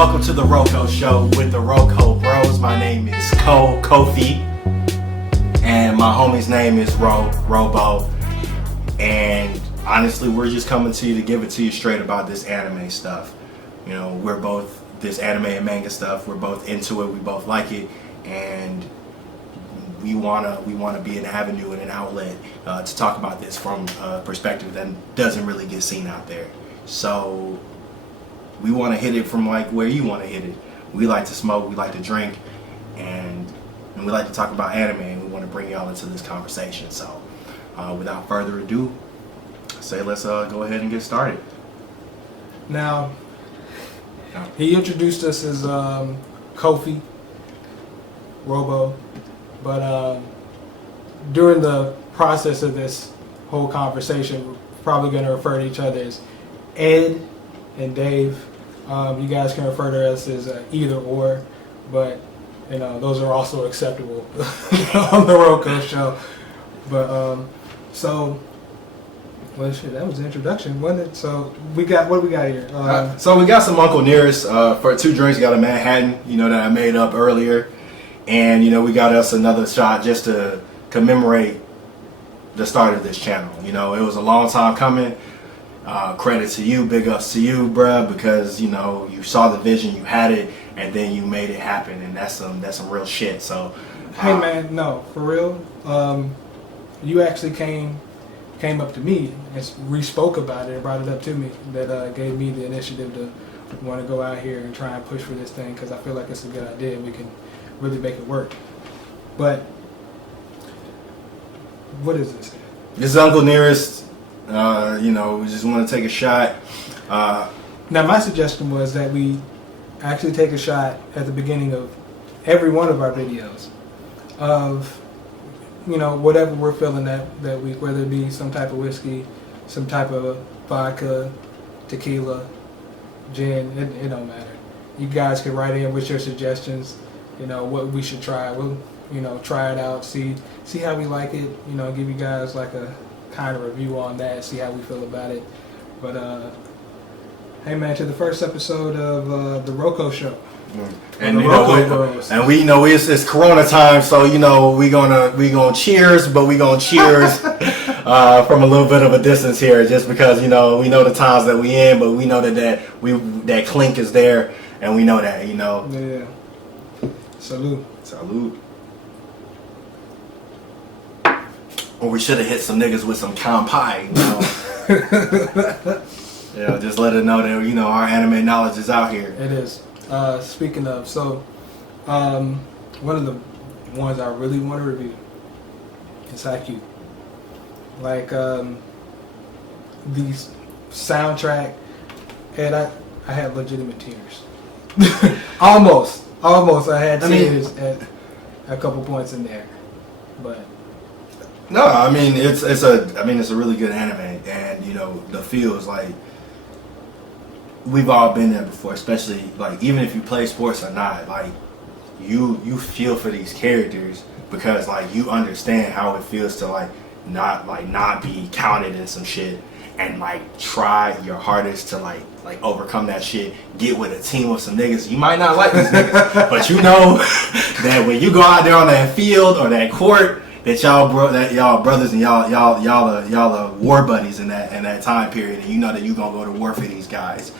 Welcome to the Roko Show with the Roko Bros. My name is Kofi, and my homie's name is Robo. And honestly, we're just coming to you to give it to you straight about this anime stuff. You know, we're both this anime and manga stuff. We're both into it. We both like it, and we wanna be an avenue and an outlet to talk about this from a perspective that doesn't really get seen out there. So we want to hit it from like where you want to hit it. We like to smoke, we like to drink, and we like to talk about anime, and we want to bring y'all into this conversation. So without further ado, I say let's go ahead and get started. Now, he introduced us as Kofi, Robo, but during the process of this whole conversation, we're probably going to refer to each other as Ed and Dave. You guys can refer to us as either or, but you know those are also acceptable on the Roko Show. But so, well, shit, that was the introduction, wasn't it? So what do we got here? So we got some Uncle Nearest for 2 drinks. Got a Manhattan, that I made up earlier, and we got us another shot just to commemorate the start of this channel. It was a long time coming. Credit to you, big ups to you, bruh, because you saw the vision, you had it, and then you made it happen, and that's some real shit. So, hey man, no, for real, you actually came up to me and re-spoke about it and brought it up to me. That gave me the initiative to want to go out here and try and push for this thing because I feel like it's a good idea and we can really make it work. But what is this? This is Uncle Nearest. We just want to take a shot. Now, my suggestion was that we actually take a shot at the beginning of every one of our videos of, whatever we're feeling that week, whether it be some type of whiskey, some type of vodka, tequila, gin, it don't matter. You guys can write in with your suggestions, what we should try. We'll, try it out, see how we like it, give you guys like a kind of review on that, see how we feel about it. But hey man, to the first episode of the Roko Show. And we know it's Corona time, so we gonna cheers, but we gonna cheers from a little bit of a distance here, just because we know the times that we in, but we know that clink is there, and we know that Yeah. Salute. Or we should have hit some niggas with some Kampai, just let it know that our anime knowledge is out here. It is. Speaking of, so one of the ones I really want to review is Haikyuu. Like the soundtrack, and I had legitimate tears. Almost. I had tears at a couple points in there, but. No, it's a really good anime, and the feel is like we've all been there before, especially like even if you play sports or not, like you feel for these characters because like you understand how it feels to not be counted in some shit and like try your hardest to like overcome that shit, get with a team of some niggas. You might not like these niggas, but that when you go out there on that field or that court, that y'all brothers and y'all are war buddies in that time period, and that you gonna go to war for these guys.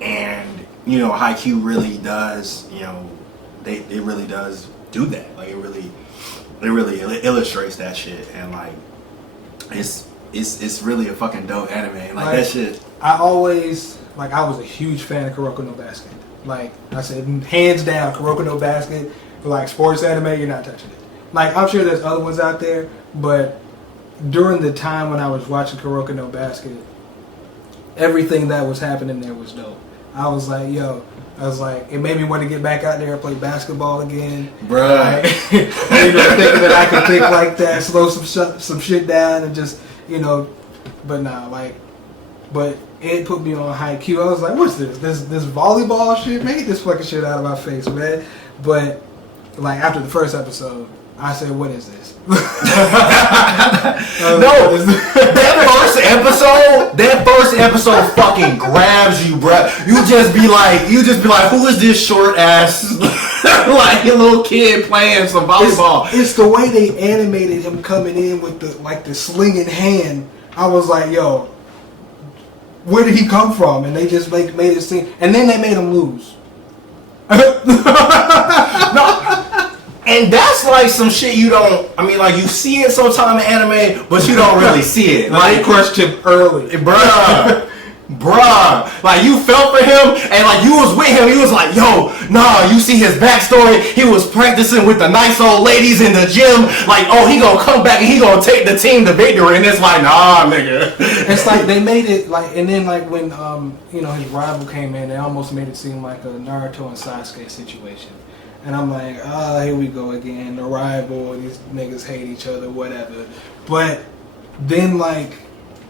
And Haikyuu really does, it really does do that. Like it really illustrates that shit, and like it's really a fucking dope anime. Like that shit. I was a huge fan of Kuroko no Basket. Like I said, hands down, Kuroko no Basket. For like sports anime, you're not touching it. Like, I'm sure there's other ones out there, but during the time when I was watching Kuroko no Basket, everything that was happening there was dope. I was like, it made me want to get back out there and play basketball again. Bruh. Thinking that I could think like that, slow some shit down and just, but but it put me on Haikyuu. I was like, what's this? This volleyball shit? Man, get this fucking shit out of my face, man. But, like, after the first episode, I said, what is this? No, that first episode fucking grabs you, bruh. You just be like, who is this short ass like a little kid playing some volleyball? It's the way they animated him coming in with the slinging hand. I was like, yo, where did he come from? And they just made it seem, and then they made him lose. And that's like some shit you don't. I mean, like you see it sometimes in anime, but you don't really see it. Like crushed him early, bruh. Like you felt for him, and like you was with him. He was like, "Yo, nah." You see his backstory. He was practicing with the nice old ladies in the gym. Like, oh, he gonna come back and he gonna take the team to victory. And it's like, nah, nigga. It's like they made it like, and then like when his rival came in, they almost made it seem like a Naruto and Sasuke situation. And I'm like, here we go again. The rival, these niggas hate each other, whatever. But then, like,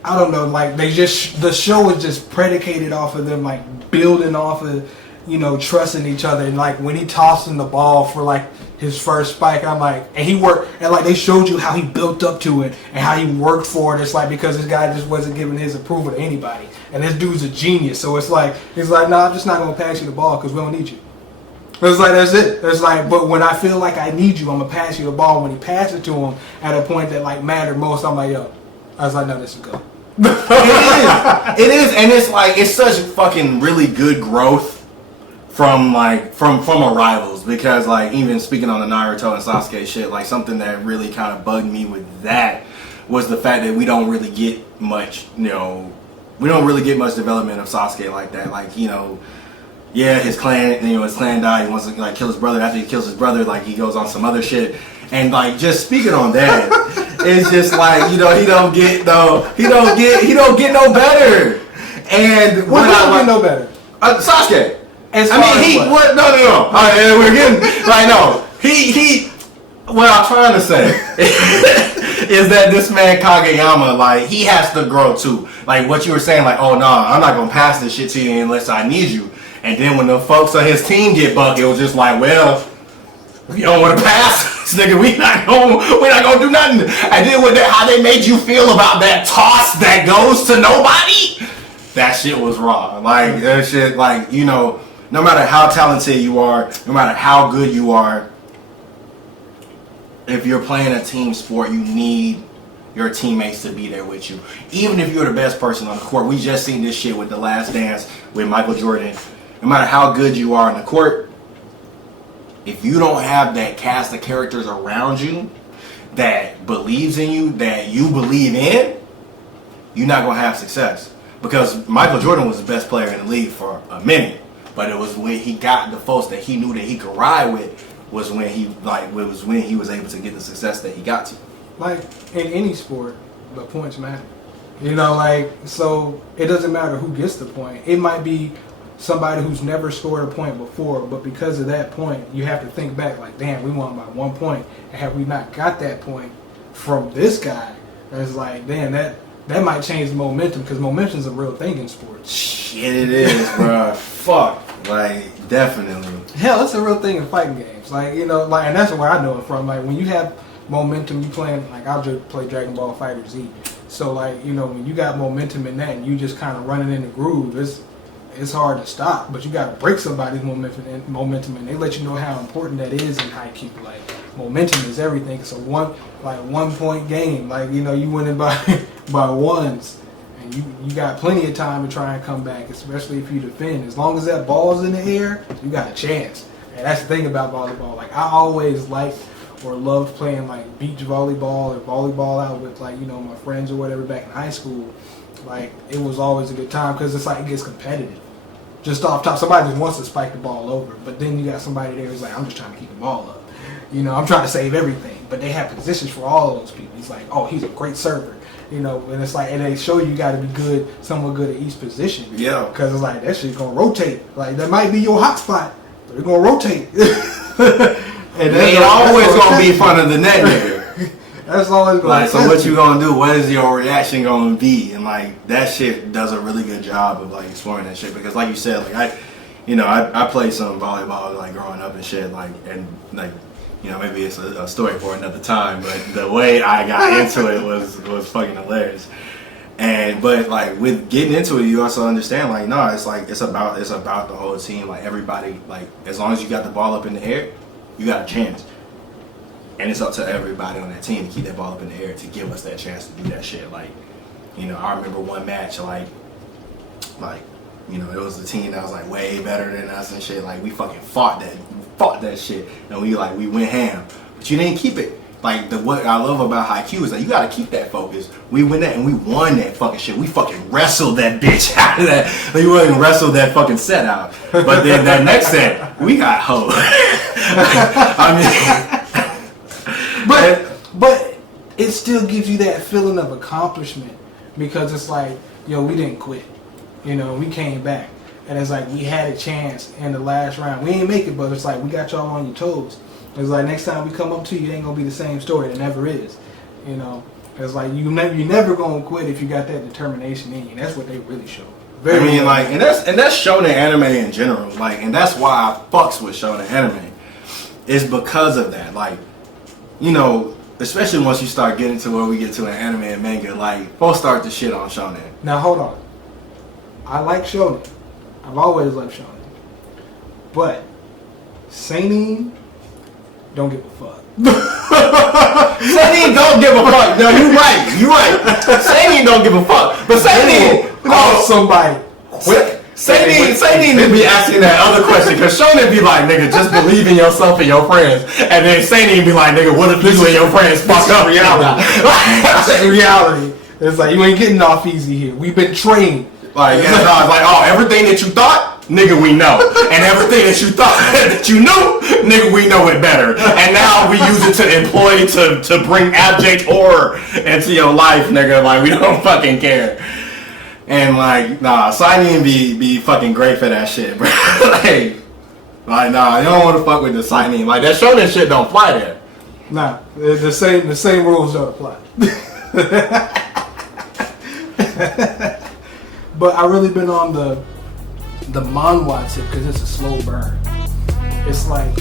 I don't know, like, the show is just predicated off of them, like, building off of, trusting each other. And, like, when he tossed him the ball for, like, his first spike, I'm like, and he worked, and, like, they showed you how he built up to it and how he worked for it. It's like, because this guy just wasn't giving his approval to anybody. And this dude's a genius. So it's like, nah, I'm just not going to pass you the ball because we don't need you. It's like, that's it. It's like, but when I feel like I need you, I'm going to pass you the ball. When he passed it to him at a point that, like, mattered most, I'm like, yo. I was like, no, this is good. It is. And it's like, it's such fucking really good growth from our rivals. Because, like, even speaking on the Naruto and Sasuke shit, like, something that really kind of bugged me with that was the fact that we don't really get much, we don't really get much development of Sasuke like that. Like, yeah, his clan died. He wants to like kill his brother. After he kills his brother, like he goes on some other shit. And like just speaking on that, it's just like he don't get no better. And what get no better? Sasuke. No. We're getting like no. He. What I'm trying to say is that this man Kageyama, like he has to grow too. Like what you were saying, like oh no, I'm not gonna pass this shit to you unless I need you. And then when the folks on his team get bucked, it was just like, well, you don't want to pass this nigga. We're not gonna do nothing. And then with that, how they made you feel about that toss that goes to nobody, that shit was raw. Like that shit, like no matter how talented you are, no matter how good you are, if you're playing a team sport, you need your teammates to be there with you. Even if you're the best person on the court. We just seen this shit with The Last Dance with Michael Jordan. No matter how good you are on the court, if you don't have that cast of characters around you that believes in you, that you believe in, you're not going to have success. Because Michael Jordan was the best player in the league for a minute. But it was when he got the folks that he knew that he could ride with was when he was able to get the success that he got to. Like in any sport, the points matter. So it doesn't matter who gets the point. It might be somebody who's never scored a point before, but because of that point, you have to think back like, damn, we won by 1 point. And have we not got that point from this guy, it's like, damn, that might change the momentum, because momentum's a real thing in sports. Shit, it is, bro. Fuck. Like, definitely. Hell, it's a real thing in fighting games. Like, and that's where I know it from. Like, when you have momentum, you playing, like, I'll just play Dragon Ball FighterZ. So, like, when you got momentum in that and you just kind of running in the groove, it's hard to stop, but you got to break somebody's momentum, and they let you know how important that is in Haikyuu. Like, momentum is everything. It's a 1 point game. Like, you winning by ones, and you got plenty of time to try and come back, especially if you defend. As long as that ball's in the air, you got a chance. And that's the thing about volleyball. Like, I always liked or loved playing like beach volleyball or volleyball out with like my friends or whatever back in high school. Like, it was always a good time because it's like it gets competitive. Just off top, somebody just wants to spike the ball over, but then you got somebody there who's like, I'm just trying to keep the ball up. I'm trying to save everything. But they have positions for all of those people. He's like, oh, he's a great server. And it's like, and they show you got to be good, somewhat good at each position. Yeah. Because it's like, that shit's going to rotate. Like, that might be your hot spot, but it's going to rotate. And they always going to be in front of the net, nigga. That's always going to so what you going to do? What is your reaction going to be? And, like, that shit does a really good job of, like, exploring that shit. Because, like you said, like, I played some volleyball, like, growing up and shit, like, and, like, you know, maybe it's a story for another time. But the way I got into it was fucking hilarious. But like with getting into it, you also understand like no, it's about the whole team. Like everybody, like as long as you got the ball up in the air, you got a chance. And it's up to everybody on that team to keep that ball up in the air to give us that chance to do that shit. Like, you know, I remember one match like you know, it was a team that was like way better than us and shit. Like we fucking fought that shit, and we went ham. But you didn't keep it. Like what I love about Haikyuu is that you gotta keep that focus. We went that and we won that fucking shit. We fucking wrestled that bitch out of that. We wouldn't wrestle that fucking set out. But then that next set, we got hoed. I mean, but it still gives you that feeling of accomplishment because it's like, yo, we didn't quit. You know, we came back. And it's like we had a chance in the last round. We ain't make it, but it's like we got y'all on your toes. It's like next time we come up to you, it ain't gonna be the same story. It never is. You know, it's like you're never gonna quit if you got that determination in you. That's what they really show. I mean, like, and that's shonen anime in general. Like, and that's why I fucks with shonen anime. It's because of that. Like, you know, especially once you start getting to where we get to an anime and manga, like, folks start to shit on shonen. Now hold on. I like shonen. I've always loved shonen. But seinen don't give a fuck. Seinen don't give a fuck. No, you're right. Seinen don't give a fuck. But seinen somebody quick. Seinen would be asking that other question because shonen be like, nigga, just believe in yourself and your friends, and then seinen be like, nigga, what if you and your friends fuck up? Reality. It's like you ain't getting off easy here. We've been trained. Like, it's like, oh, everything that you thought, nigga, we know. And everything that you thought that you knew, nigga, we know it better. And now we use it to employ to bring abject horror into your life, nigga. Like, we don't fucking care. And like, nah, seinen be fucking great for that shit, bro. like, nah, you don't want to fuck with the seinen. Like, that shonen shit don't fly there. Nah, the same rules don't apply. But I really been on the manhwa tip because it's a slow burn. It's like